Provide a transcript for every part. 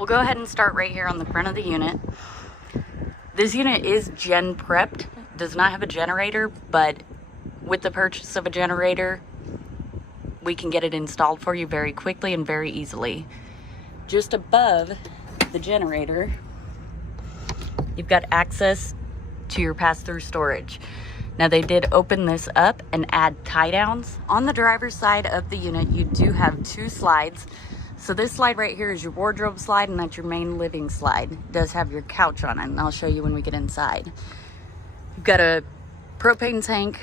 We'll go ahead and start right here on the front of the unit. This unit is gen prepped, does not have a generator, but with the purchase of a generator, we can get it installed for you very quickly and very easily. Just above the generator, you've got access to your pass-through storage. Now they did open this up and add tie downs. On the driver's side of the unit, you do have two slides. So this slide right here is your wardrobe slide, and that's your main living slide. It does have your couch on it, and I'll show you when we get inside. You've got a propane tank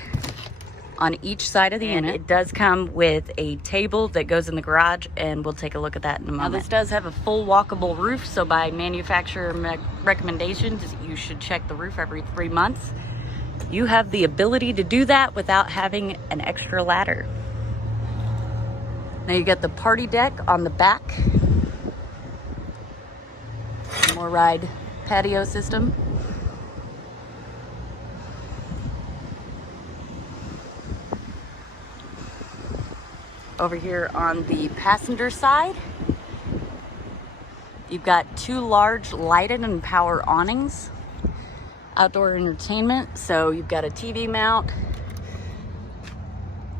on each side of the unit. It does come with a table that goes in the garage, and we'll take a look at that in a moment. Now this does have a full walkable roof, so by manufacturer recommendations, you should check the roof every 3 months. You have the ability to do that without having an extra ladder. Now you got the party deck on the back. More ride patio system. Over here on the passenger side, you've got two large lighted and power awnings. Outdoor entertainment, so you've got a TV mount,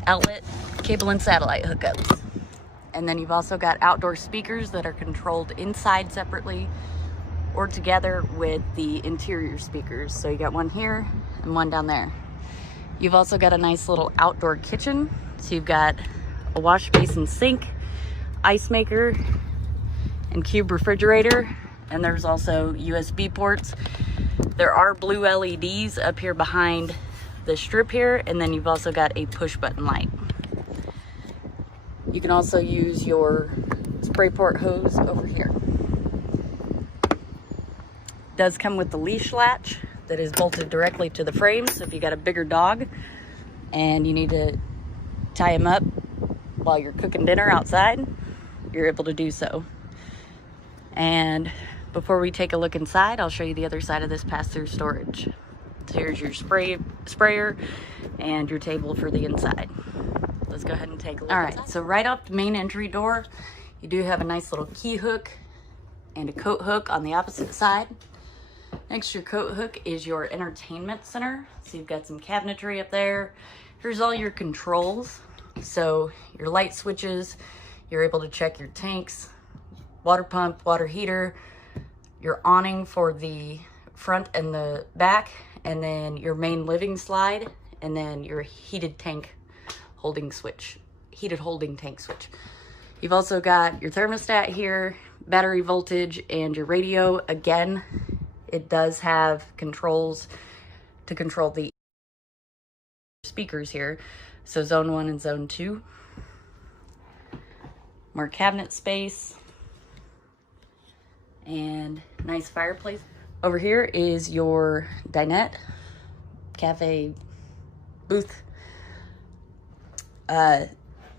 outlet, cable and satellite hookups. And then you've also got outdoor speakers that are controlled inside separately or together with the interior speakers. So you got one here and one down there. You've also got a nice little outdoor kitchen. So you've got a wash basin sink, ice maker, and cube refrigerator. And there's also USB ports. There are blue LEDs up here behind the strip here, and then you've also got a push button light. You can also use your spray port hose over here. It does come with the leash latch that is bolted directly to the frame, so if you got a bigger dog and you need to tie him up while you're cooking dinner outside, you're able to do so. And before we take a look inside, I'll show you the other side of this pass-through storage. So here's your sprayer and your table for the inside. Let's go ahead and take a look. All right, so right off the main entry door, you do have a nice little key hook and a coat hook on the opposite side. Next to your coat hook is your entertainment center. So you've got some cabinetry up there. Here's all your controls. So your light switches, you're able to check your tanks, water pump, water heater, your awning for the front and the back, and then your main living slide, and then your heated holding tank switch. You've also got your thermostat here, battery voltage, and your radio. Again, it does have controls to control the speakers here. So zone 1 and zone 2. More cabinet space. And nice fireplace. Over here is your dinette, cafe, booth.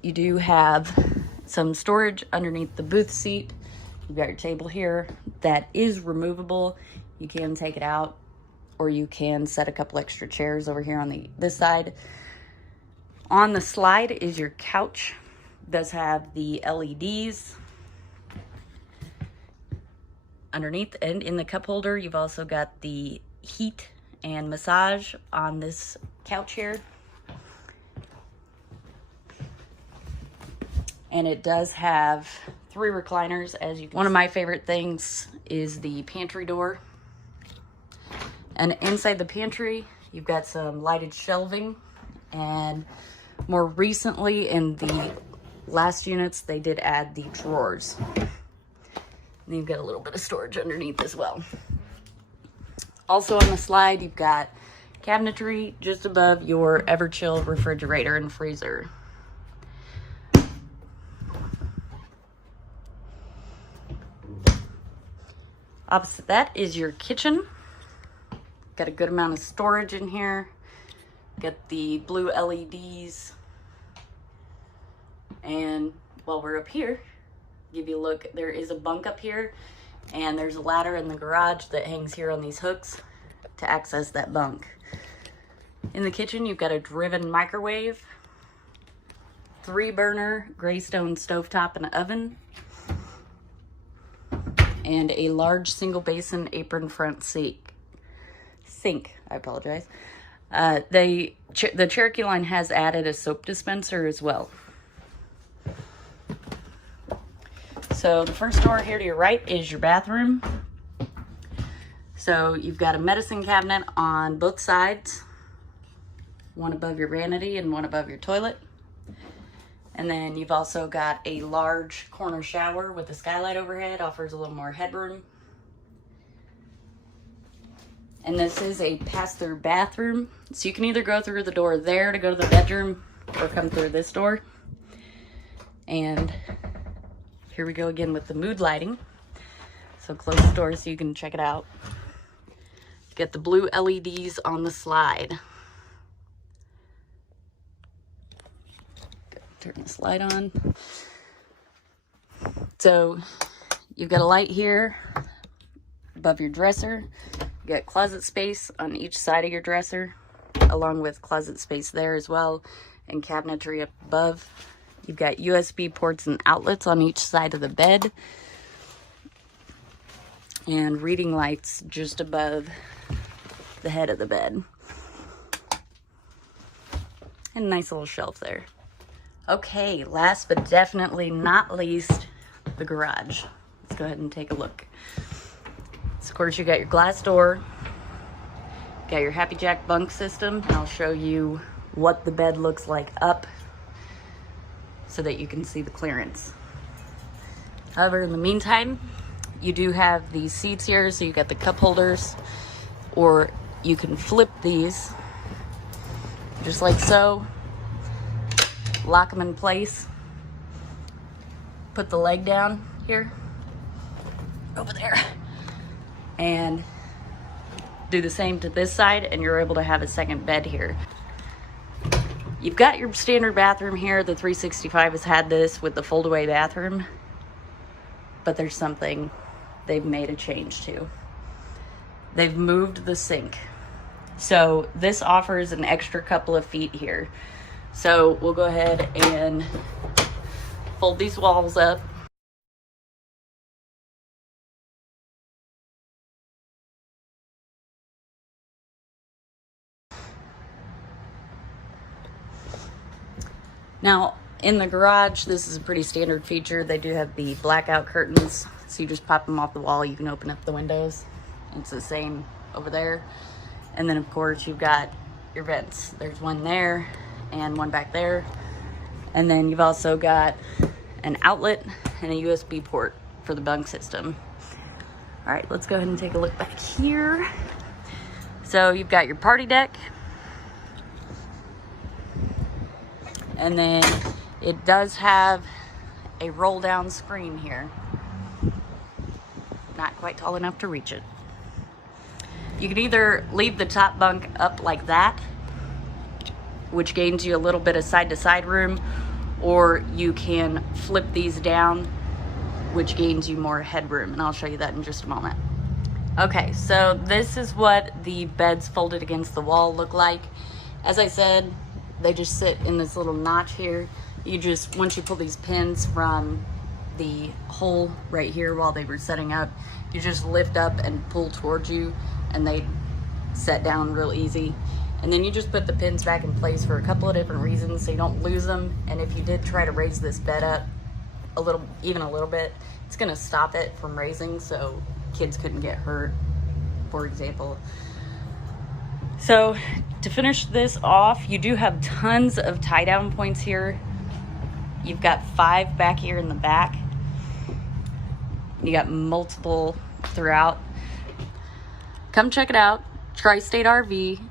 You do have some storage underneath the booth seat. You've got your table here that is removable. You can take it out, or you can set a couple extra chairs over here on this side. On the slide is your couch. It does have the LEDs. Underneath and in the cup holder, you've also got the heat and massage on this couch here. And it does have 3 recliners, as you can see. One of my favorite things is the pantry door. And inside the pantry, you've got some lighted shelving. And more recently, in the last units, they did add the drawers. And you've got a little bit of storage underneath as well. Also on the slide, you've got cabinetry just above your Everchill refrigerator and freezer. Opposite that is your kitchen. Got a good amount of storage in here. Got the blue LEDs. And while we're up here, give you a look, there is a bunk up here, and there's a ladder in the garage that hangs here on these hooks to access that bunk. In the kitchen, you've got a driven microwave, 3-burner Greystone stovetop and oven, and a large single basin apron front sink. I apologize. The Cherokee line has added a soap dispenser as well. So the first door here to your right is your bathroom. So you've got a medicine cabinet on both sides, one above your vanity and one above your toilet. And then you've also got a large corner shower with a skylight overhead, offers a little more headroom. And this is a pass-through bathroom. So you can either go through the door there to go to the bedroom or come through this door. And here we go again with the mood lighting. So close the door so you can check it out. Get the blue LEDs on the slide. Turn this light on. So you've got a light here above your dresser. You got closet space on each side of your dresser, along with closet space there as well, and cabinetry up above. You've got USB ports and outlets on each side of the bed, and reading lights just above the head of the bed. And a nice little shelf there. Okay, last but definitely not least, the garage. Let's go ahead and take a look. So of course you got your glass door, got your Happy Jack bunk system, and I'll show you what the bed looks like up so that you can see the clearance. However, in the meantime, you do have these seats here, so you got the cup holders, or you can flip these just like so, lock them in place, put the leg down here, over there, and do the same to this side, and you're able to have a second bed here. You've got your standard bathroom here. The 365 has had this with the fold-away bathroom, but there's something they've made a change to. They've moved the sink. So this offers an extra couple of feet here. So we'll go ahead and fold these walls up. Now, in the garage, this is a pretty standard feature. They do have the blackout curtains, so you just pop them off the wall. You can open up the windows. It's the same over there. And then, of course, you've got your vents. There's one there and one back there. And then you've also got an outlet and a USB port for the bunk system. All right, let's go ahead and take a look back here. So you've got your party deck. And then it does have a roll down screen here. Not quite tall enough to reach it. You can either leave the top bunk up like that, which gains you a little bit of side to side room, or you can flip these down, which gains you more headroom. And I'll show you that in just a moment. Okay, so this is what the beds folded against the wall look like. As I said, they just sit in this little notch here. You just, once you pull these pins from the hole right here while they were setting up, you just lift up and pull towards you, and they set down real easy. And then you just put the pins back in place for a couple of different reasons so you don't lose them. And if you did try to raise this bed up a little, even a little bit, it's gonna stop it from raising so kids couldn't get hurt, for example. So to finish this off, you do have tons of tie down points here. You've got 5 back here in the back. You got multiple throughout. Come check it out. Tri-State RV,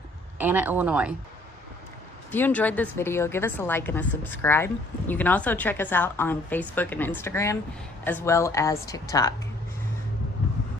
Anna, Illinois. If you enjoyed this video, give us a like and a subscribe. You can also check us out on Facebook and Instagram, as well as TikTok.